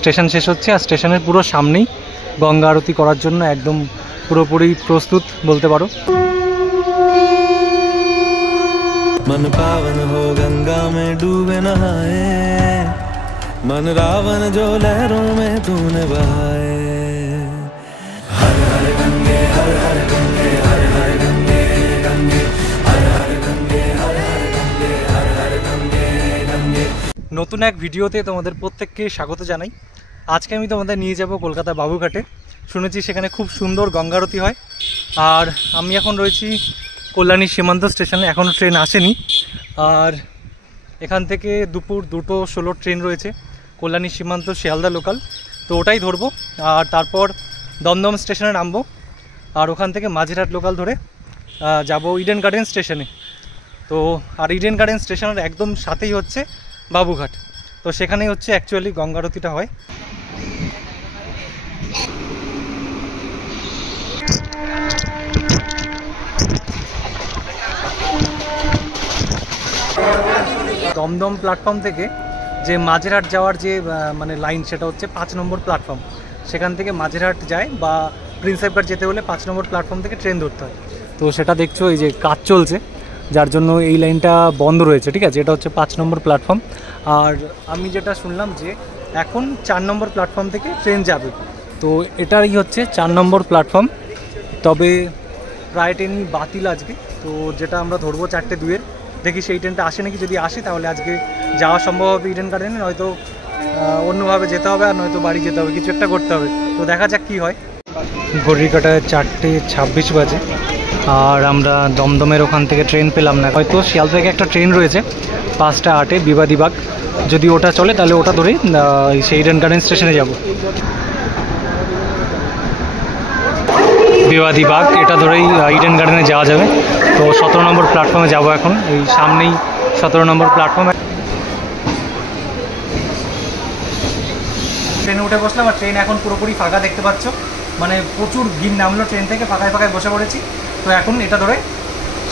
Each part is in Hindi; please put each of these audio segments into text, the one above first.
স্টেশন শেষ হচ্ছে আর স্টেশনের পুরো সামনেই গঙ্গা আরতি করার জন্য একদম পুরোপুরি প্রস্তুত বলতে পারো। मन पावन हो गंगा में डूबे नहाए, मन रावण जो लहरों में तूने बहाए। हर हर गंगे हर हर गंगे हर हर गंगे गंगे हर हर गंगे हर हर गंगे हर हर गंगे गंगे। নতুন এক ভিডিওতে তোমাদের প্রত্যেককে স্বাগত জানাই। আজকে আমি তোমাদের নিয়ে যাব কলকাতা বাবুঘাটে। শুনেছি সেখানে খুব সুন্দর গঙ্গা আরতি হয়। আর আমি এখন রয়েছি কল্যাণী সীমান্ত স্টেশনে, এখনও ট্রেন আসেনি। আর এখান থেকে দুপুর 2:16 ট্রেন রয়েছে কল্যাণী সীমান্ত শিয়ালদা লোকাল, তো ওটাই ধরবো। আর তারপর দমদম স্টেশনে নামবো, আর ওখান থেকে মাঝেরহাট লোকাল ধরে যাব ইডেন গার্ডেন স্টেশনে। তো আর ইডেন গার্ডেন স্টেশনের একদম সাথেই হচ্ছে বাবুঘাট, তো সেখানেই হচ্ছে অ্যাকচুয়ালি গঙ্গা আরতিটা হয়। দমদম প্ল্যাটফর্ম থেকে যে মাঝেরহাট যাওয়ার যে মানে লাইন, সেটা হচ্ছে 5 নম্বর প্ল্যাটফর্ম। সেখান থেকে মাঝেরহাট যায় বা প্রিন্সেপঘাট যেতে হলে 5 নম্বর প্ল্যাটফর্ম থেকে ট্রেন ধরতে হয়। তো সেটা দেখছো এই যে কাজ চলছে, যার জন্য এই লাইনটা বন্ধ রয়েছে, ঠিক আছে। এটা হচ্ছে 5 নম্বর প্ল্যাটফর্ম। আর আমি যেটা শুনলাম যে এখন 4 নম্বর প্ল্যাটফর্ম থেকে ট্রেন যাবে, তো এটাই হচ্ছে 4 নম্বর প্ল্যাটফর্ম। তবে প্রায় ট্রেনই বাতিল আজকে, তো যেটা আমরা ধরবো 4:02-এর, দেখি সেই ট্রেনটা আসে নাকি। যদি আসে তাহলে আজকে যাওয়া সম্ভব হবে ইডেন গার্ডেনে, নয়তো অন্যভাবে যেতে হবে, আর নয়তো বাড়ি যেতে হবে, কিছু একটা করতে হবে। তো দেখা যাক কী হয়। ঘড়ির কাঁটায় 4:26 বাজে, আর আমরা দমদমের ওখান থেকে ট্রেন পেলাম না। হয়তো শিয়ালদা থেকে একটা ট্রেন রয়েছে 5:08-এ বিবাদীবাগ, যদি ওটা চলে তাহলে ওটা ধরেই সেই ইডেন গার্ডেন স্টেশনে যাব। বিবাদীবাগ এটা ধরেই ইডেন গার্ডেনে যাওয়া যাবে। তো 17 নম্বর প্ল্যাটফর্মে যাব এখন, এই সামনেই 17 নম্বর প্ল্যাটফর্মে ট্রেনে উঠে বসলাম। আর ট্রেন এখন পুরোপুরি ফাঁকা দেখতে পাচ্ছ, মানে প্রচুর ভিড় নামলো ট্রেন থেকে, ফাঁকায় ফাঁকায় বসে পড়েছি। তো এখন এটা ধরে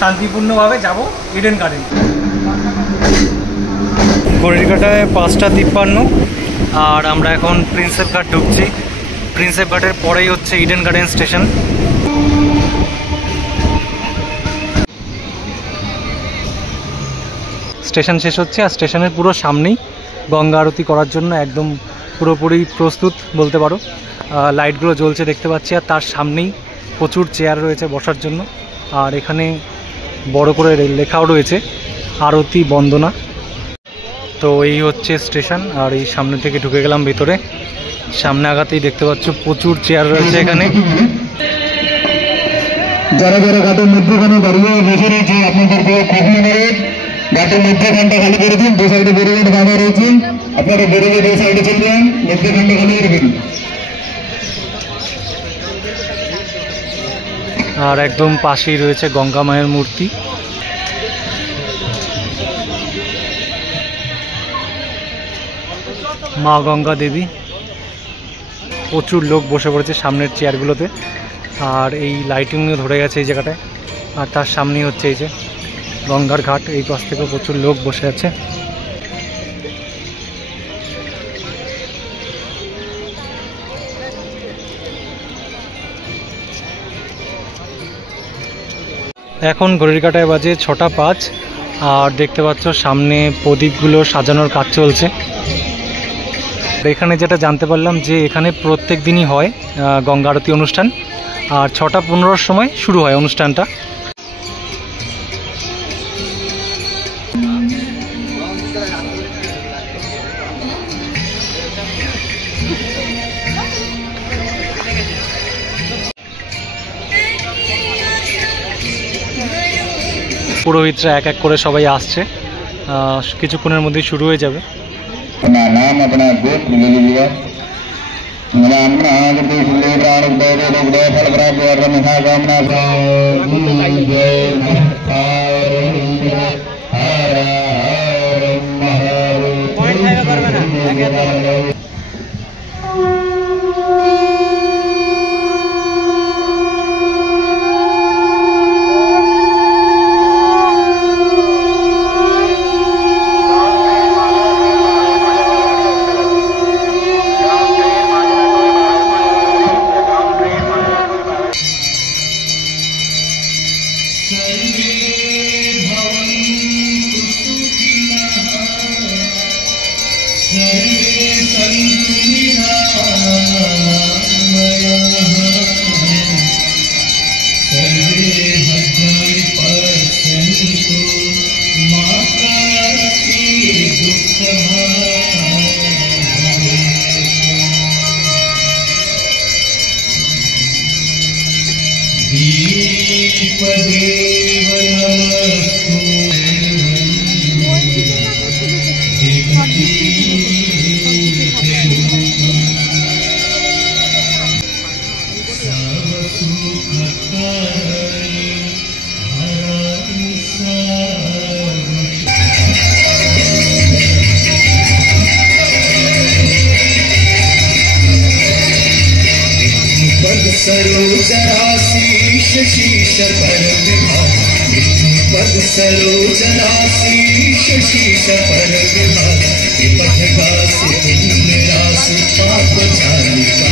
শান্তিপূর্ণভাবে যাব ইডেন গার্ডেন। ঘড়ির কাঁটায় 5:53, আর আমরা এখন প্রিন্সেপঘাট ঢুকছি। প্রিন্সেপঘাটের পরেই হচ্ছে ইডেন গার্ডেন স্টেশন। স্টেশন শেষ হচ্ছে আর স্টেশনের পুরো সামনেই গঙ্গা আরতি করার জন্য একদম পুরোপুরি প্রস্তুত বলতে পারো। লাইটগুলো জ্বলছে দেখতে পাচ্ছি, আর তার সামনেই প্রচুর চেয়ার রয়েছে বসার জন্য। আর এখানে বড় করে লেখাও রয়েছে আরতি বন্দনা। তো এই হচ্ছে স্টেশন, আর এই সামনে থেকে ঢুকে গেলাম ভেতরে। সামনে আগাতেই দেখতে পাচ্ছ প্রচুর চেয়ার রয়েছে এখানে। যারা যারা ঘাটের মধ্যখানে দাঁড়িয়ে বসে রয়েছে, আপনাদেরকে ঘাটের মধ্যখানটা খালি করে দিন। 2 সাইডে বেরিয়ে বাঁধা রয়েছে, আপনারা বেরিয়ে 2 সাইডে চলবেন, মধ্যখানটা খালি করে দিন। আর একদম পাশেই রয়েছে গঙ্গা মায়ের মূর্তি। মা গঙ্গা দেবী। প্রচুর লোক বসে পড়েছে সামনের চেয়ারগুলোতে, আর এই লাইটিংও ধরে গেছে এই জায়গাটায়। আর তার সামনেই হচ্ছে এই যে গঙ্গার ঘাট, এই পাশ থেকে প্রচুর লোক বসে আছে। এখন ঘড়ির কাঁটায় বাজে 6:05, আর দেখতে পাচ্ছ সামনে প্রদীপগুলো সাজানোর কাজ চলছে। এখানে যেটা জানতে পারলাম যে এখানে প্রত্যেক দিনই হয় গঙ্গা আরতি অনুষ্ঠান, আর 6:15-র সময় শুরু হয় অনুষ্ঠানটা। পুরোহিতরা এক এক করে সবাই আসছে, কিছুক্ষণের মধ্যেই শুরু হয়ে যাবে। नाम अपना गोत्र ले लीजिएगा। फल प्राप्त सरोजनासी शशीश पर विभाग विष्णुपद सरोजनासी शशीश पर विभाग त्रिपथगासी पुण्यराशि पाप जालिका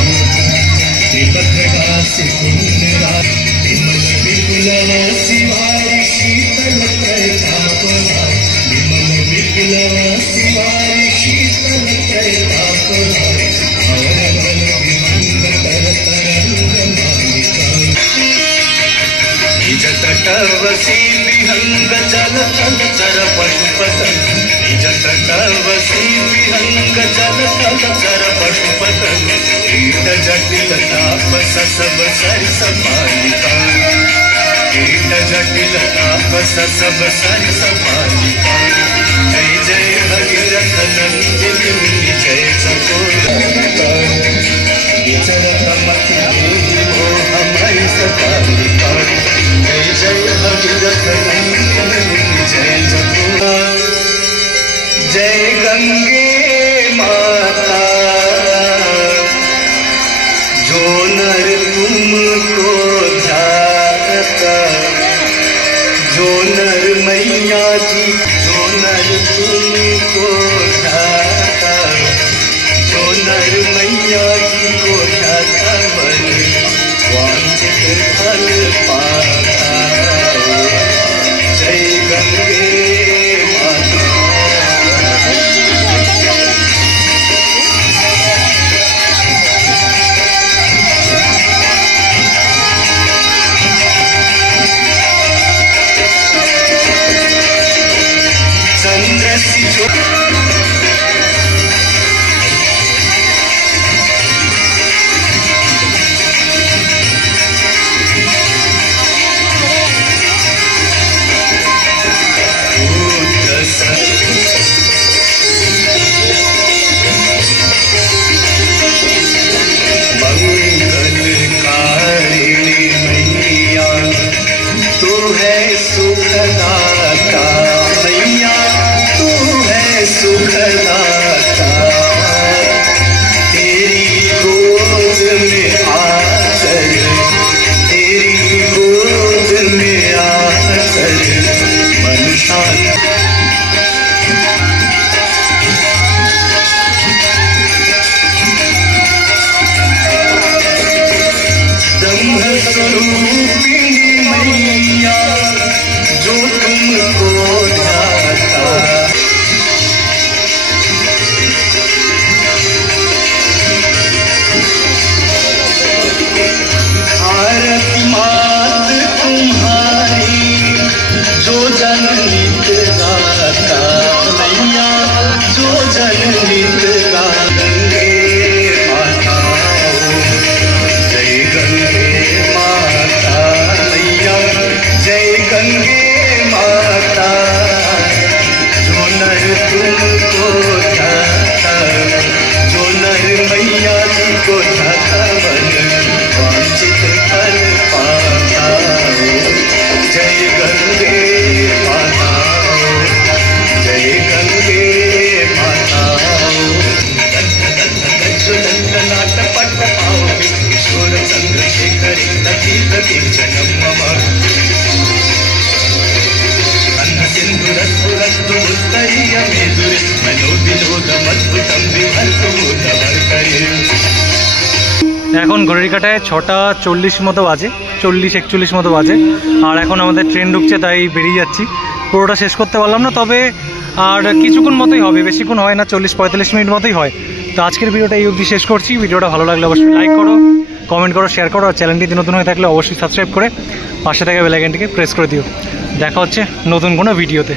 त्रिपथगासी पुण्यराशि विमल विपुलव शिवारि शीतल प्रतापवान विमल विपुलव शिवारि शीतल प्रतापवान अवरबल विमंग कर तरंग मालिका निज तटवसी विहंग जल तल चर पशुपतन निज तटवसी विहंग जल तल चर पशुपतन कीट जटिल ताप सब सरिस मालिका कीट जटिल ताप सब सरिस मालिका जय जय भगीरथ नंदिनी जय चकोर विचरतमति देहि मोह मयि सतालिका जय जय भगीरथ नंदिनी जय चकोर जय गंगे माता जो नर तुमको ध्याता जो नर मैया जी जो नर तुमको ध्याता जो नर मैया जी को ध्याता मन वांछित फल पाता जय गंगे माता चंद्रसी जो मंगलकारिणी मैया तू है सुखदाता मैया तू है सुखदाता तेरी गोद में आकर तेरी गोद में आकर मन शांत ब्रह्म स्वरूपिणी मैया जो तुमको ध्याता आरती मात तुम्हारी जो जनहित गाता मैया जो जनहित गंगे माता जय गंगे माता मैया जय गंगे माता जो नर तुमको ध्याता जो नर मैया जी को ध्याता मन वांछित फल पाता जय गंगे माता जय गंगे माता नाट पट पाओ किशोर चंद्रशेखरी तथी जनम मम अन्न सिंधुरस्फुरस्तु उत्तरीय मेदुरे मनो विनोदमद्भुतं विभल्तुमुदवर्तये এখন ঘড়ির কাটায় 6:40 মতো বাজে, 40-41 মতো বাজে। আর এখন আমাদের ট্রেন ঢুকছে, তাই বেরিয়ে যাচ্ছি। পুরোটা শেষ করতে পারলাম না, তবে আর কিছুক্ষণ মতোই হবে, বেশিক্ষণ হয় না, 40-45 মিনিট মতোই হয়। তো আজকের ভিডিওটা এই অবধি শেষ করছি। ভিডিওটা ভালো লাগলে অবশ্যই লাইক করো, কমেন্ট করো, শেয়ার করো। আর চ্যানেলটি নতুন হয়ে থাকলে অবশ্যই সাবস্ক্রাইব করে পাশে থাকা বেল আইকনটিকে প্রেস করে দিও। দেখা হচ্ছে নতুন কোনো ভিডিওতে।